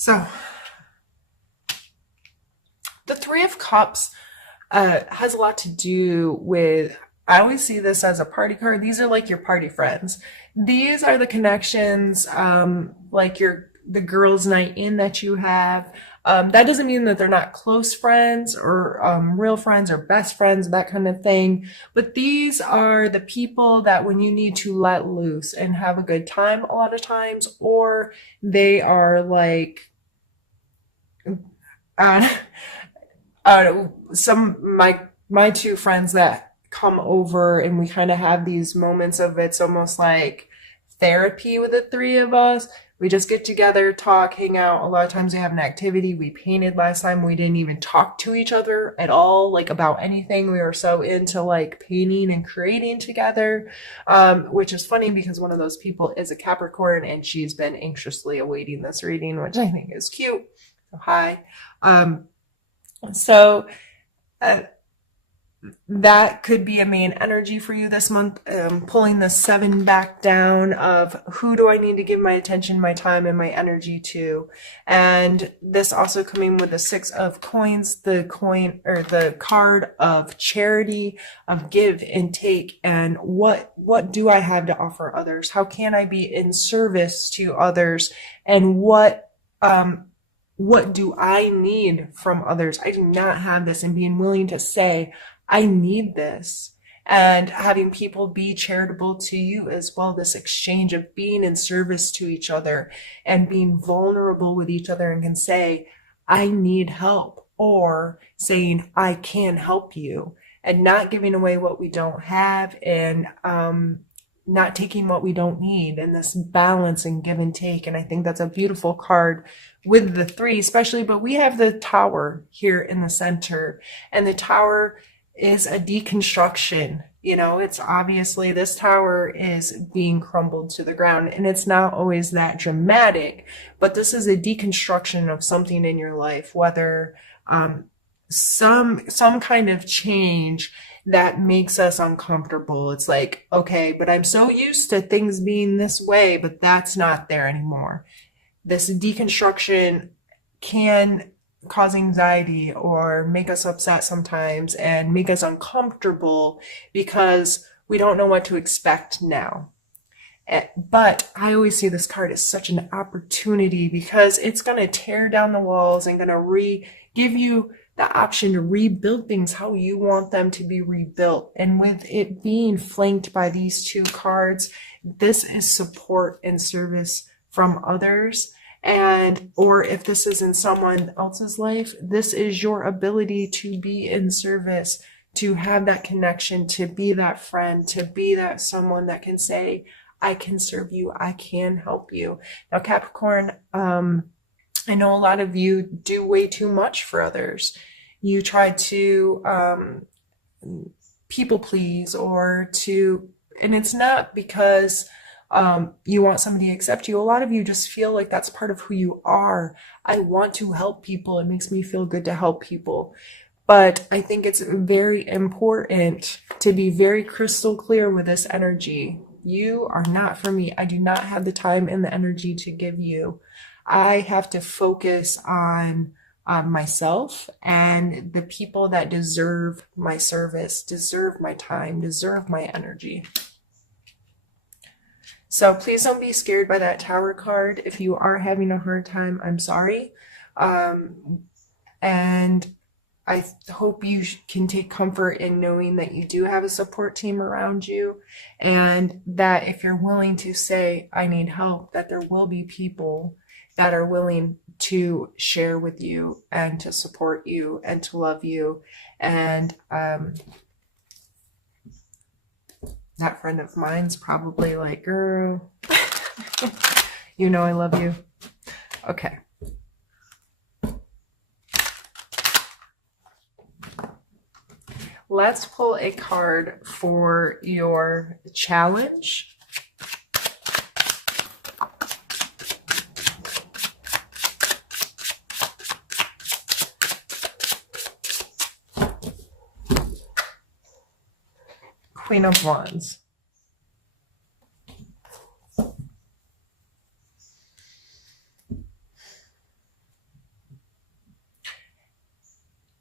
So the Three of Cups has a lot to do with, I always see this as a party card. These are like your party friends. These are the connections, like the girls' night in that you have. That doesn't mean that they're not close friends or real friends or best friends, that kind of thing. But these are the people that when you need to let loose and have a good time a lot of times, or they are like, uh, some my two friends that come over and we kind of have these moments of it's almost like therapy with the three of us. We just get together, talk, hang out. A lot of times we have an activity. We painted last time. We didn't even talk to each other at all, like about anything. We were so into like painting and creating together, which is funny because one of those people is a Capricorn and she's been anxiously awaiting this reading, which I think is cute. So hi. So uh, that could be a main energy for you this month. Pulling the seven back down of who do I need to give my attention, my time, and my energy to. And this also coming with the Six of Coins, the coin or the card of charity, of give and take. And what do I have to offer others? How can I be in service to others? And what do I need from others? I do not have this, and being willing to say, I need this. And having people be charitable to you as well, this exchange of being in service to each other and being vulnerable with each other and can say, I need help, or saying, I can help you, and not giving away what we don't have, and not taking what we don't need, and this balance and give and take. And I think that's a beautiful card with the three, especially. But we have the Tower here in the center, and the Tower is a deconstruction. You know, it's obviously this tower is being crumbled to the ground, and it's not always that dramatic, but this is a deconstruction of something in your life, whether some kind of change that makes us uncomfortable. It's like, okay, but I'm so used to things being this way, but that's not there anymore. This deconstruction can cause anxiety or make us upset sometimes and make us uncomfortable because we don't know what to expect now. But I always see this card as such an opportunity because it's going to tear down the walls and going to give you the option to rebuild things how you want them to be rebuilt. And with it being flanked by these two cards, this is support and service from others. And, or if this is in someone else's life, this is your ability to be in service, to have that connection, to be that friend, to be that someone that can say, I can serve you, I can help you. Now, Capricorn, I know a lot of you do way too much for others. You try to people please, and it's not because you want somebody to accept you. A lot of you just feel like that's part of who you are. I want to help people. It makes me feel good to help people. But I think it's very important to be very crystal clear with this energy. You are not for me. I do not have the time and the energy to give you. I have to focus on myself and the people that deserve my service, deserve my time, deserve my energy. So please don't be scared by that Tower card. If you are having a hard time, I'm sorry. And I hope you can take comfort in knowing that you do have a support team around you, and that if you're willing to say, I need help, that there will be people that are willing to share with you and to support you and to love you. And that friend of mine's probably like, girl, you know I love you. Okay. Let's pull a card for your challenge. Queen of Wands.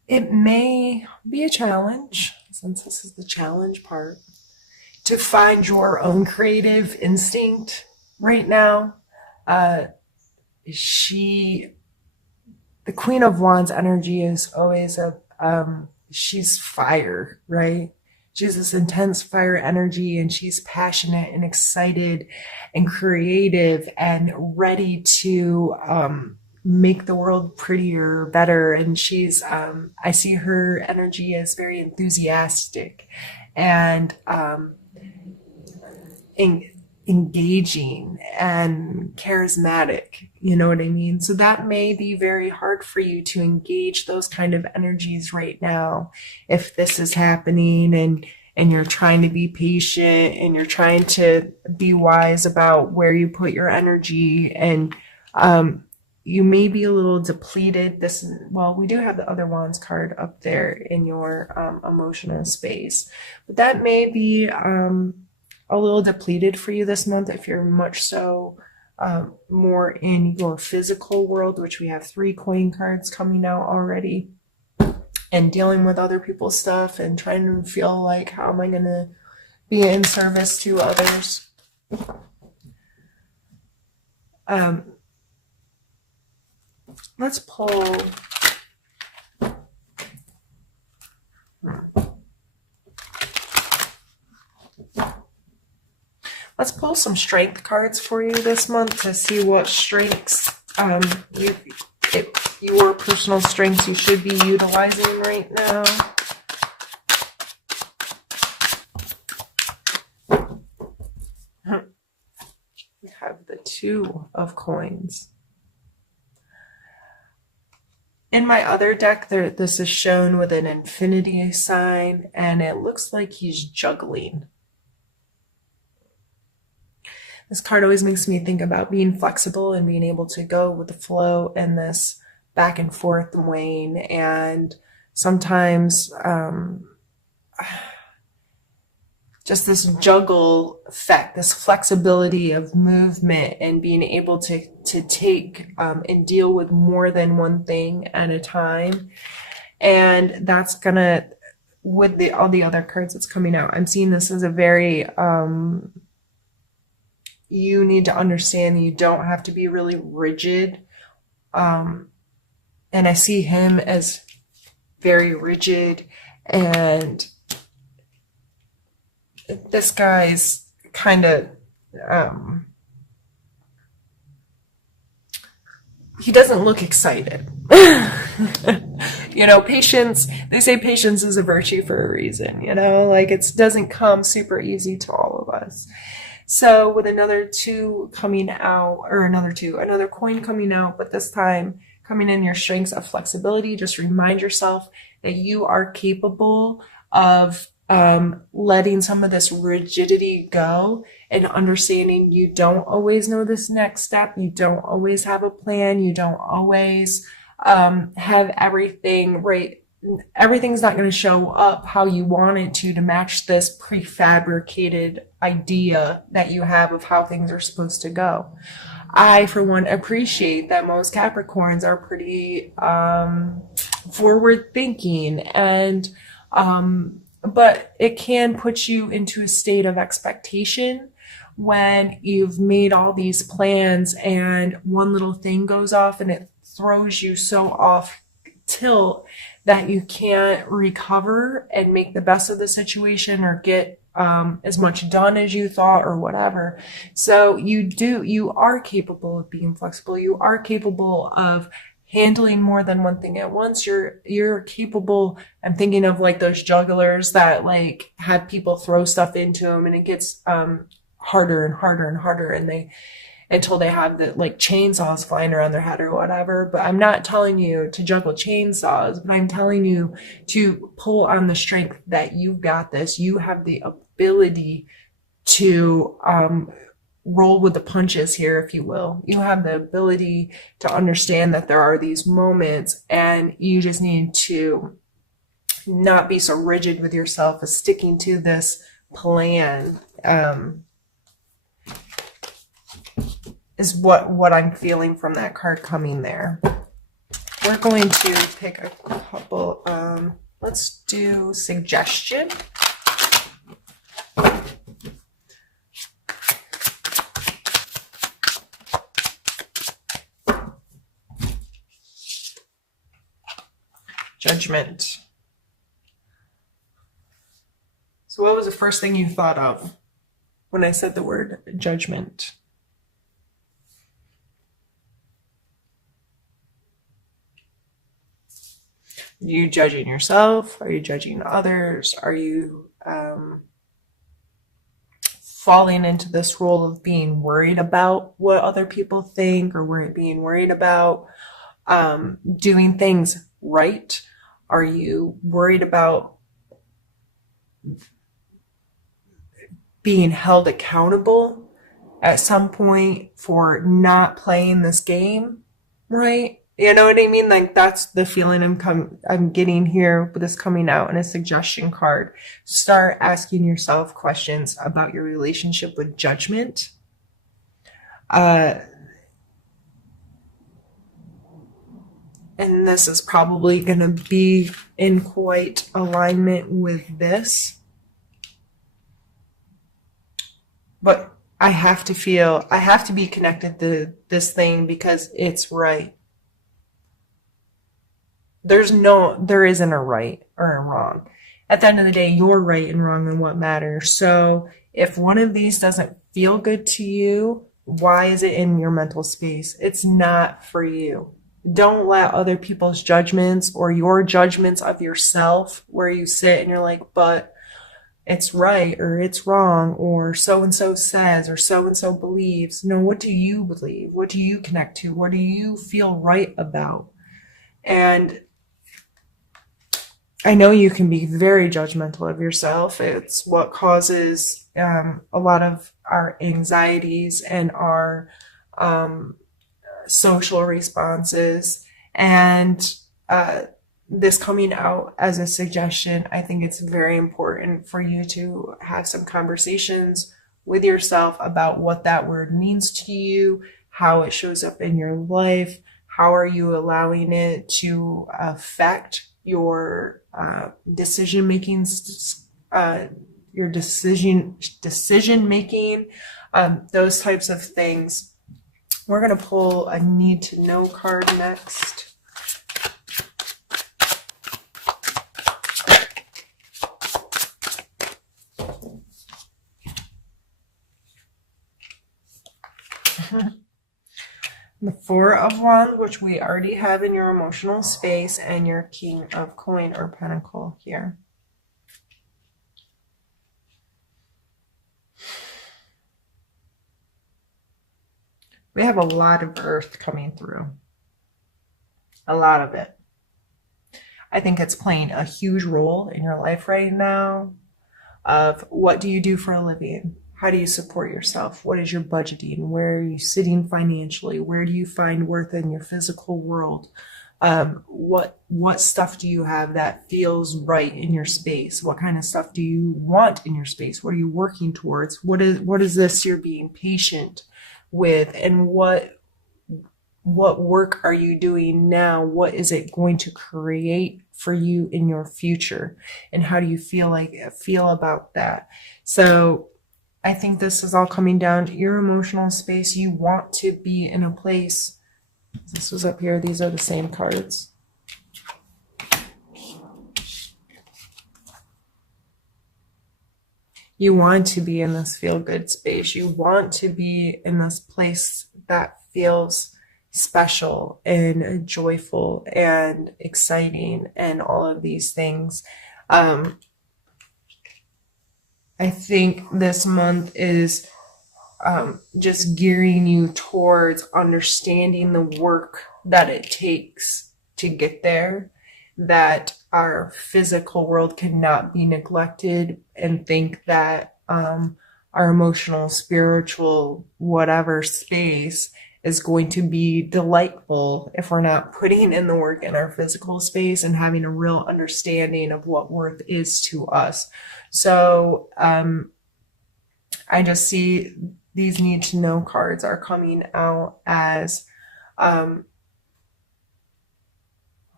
it may be a challenge, since this is the challenge part, to find your own creative instinct right now. Uh, the Queen of Wands energy is always she's fire, right? She's this intense fire energy, and she's passionate and excited and creative and ready to make the world prettier, better. And I see her energy as very enthusiastic and engaging and charismatic. You know what I mean? So that may be very hard for you to engage those kind of energies right now if this is happening, and you're trying to be patient and you're trying to be wise about where you put your energy, and you may be a little depleted. Well, we do have the other wands card up there in your emotional space, but that may be a little depleted for you this month if you're much so more in your physical world, which we have 3 coin cards coming out already, and dealing with other people's stuff and trying to feel like, how am I going to be in service to others? Let's pull. Let's pull some strength cards for you this month to see what strengths, your personal strengths you should be utilizing right now. We have the 2 of coins. In my other deck, this is shown with an infinity sign, and it looks like he's juggling. This card always makes me think about being flexible and being able to go with the flow in this back and forth wane. And sometimes just this juggle effect, this flexibility of movement and being able to take and deal with more than one thing at a time. And that's gonna, with all the other cards that's coming out, I'm seeing this as a very you need to understand that you don't have to be really rigid. And I see him as very rigid, and this guy's kind of, he doesn't look excited. You know, patience, they say patience is a virtue for a reason, you know, like it doesn't come super easy to all of us. So with another 2 coming out, or another coin coming out, but this time coming in your strengths of flexibility, just remind yourself that you are capable of letting some of this rigidity go and understanding you don't always know this next step. You don't always have a plan. You don't always have everything right. Everything's not going to show up how you want it to match this prefabricated idea that you have of how things are supposed to go. I, for one, appreciate that most Capricorns are pretty forward thinking, and but it can put you into a state of expectation when you've made all these plans and one little thing goes off and it throws you so off tilt that you can't recover and make the best of the situation or get as much done as you thought or whatever. So you are capable of being flexible. You are capable of handling more than one thing at once. You're capable. I'm thinking of like those jugglers that like have people throw stuff into them and it gets harder and harder and harder, and until they have the like chainsaws flying around their head or whatever. But I'm not telling you to juggle chainsaws, but I'm telling you to pull on the strength that you've got this. You have the ability to roll with the punches here, if you will. You have the ability to understand that there are these moments, and you just need to not be so rigid with yourself as sticking to this plan. Is what I'm feeling from that card coming there. we're going to pick a couple, let's do suggestion. Judgment. So what was the first thing you thought of when I said the word judgment? Are you judging yourself? Are you judging others? Are you falling into this role of being worried about what other people think, or being worried about doing things right? Are you worried about being held accountable at some point for not playing this game right? You know what I mean? Like, that's the feeling I'm getting here with this coming out in a suggestion card. Start asking yourself questions about your relationship with judgment. And this is probably going to be in quite alignment with this. But I have to be connected to this thing because it's right. There isn't a right or a wrong. At the end of the day, you're right and wrong and what matters. So if one of these doesn't feel good to you, why is it in your mental space? It's not for you. Don't let other people's judgments or your judgments of yourself, where you sit and you're like, but it's right or it's wrong, or so-and-so says, or so-and-so believes. No, what do you believe? What do you connect to? What do you feel right about? And I know you can be very judgmental of yourself. It's what causes a lot of our anxieties and our social responses. And this coming out as a suggestion, I think it's very important for you to have some conversations with yourself about what that word means to you, how it shows up in your life, how are you allowing it to affect your decision making, your decision making, those types of things. We're going to pull a need to know card next. The Four of Wands, which we already have in your emotional space, and your King of Coin or Pentacle here. We have a lot of Earth coming through. A lot of it. I think it's playing a huge role in your life right now of what do you do for a living? How do you support yourself? What is your budgeting? Where are you sitting financially? Where do you find worth in your physical world? What stuff do you have that feels right in your space? What kind of stuff do you want in your space? What are you working towards? What is this you're being patient with? And what work are you doing now? What is it going to create for you in your future? And how do you feel about that? So I think this is all coming down to your emotional space. You want to be in a place. This was up here. These are the same cards. You want to be in this feel-good space. You want to be in this place that feels special and joyful and exciting and all of these things. I think this month is just gearing you towards understanding the work that it takes to get there, that our physical world cannot be neglected, and think that our emotional, spiritual, whatever space is going to be delightful if we're not putting in the work in our physical space and having a real understanding of what worth is to us. So I just see these need to know cards are coming out as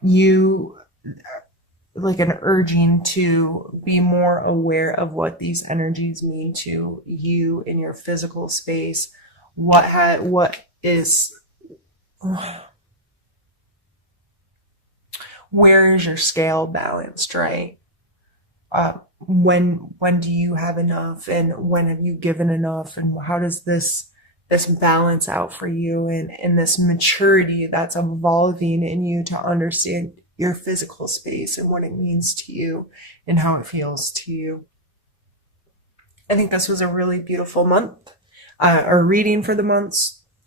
you, like an urging to be more aware of what these energies mean to you in your physical space. What is, where is your scale balanced, right? When do you have enough, and when have you given enough, and how does this balance out for you, and this maturity that's evolving in you to understand your physical space and what it means to you and how it feels to you. I think this was a really beautiful month, or reading for the months.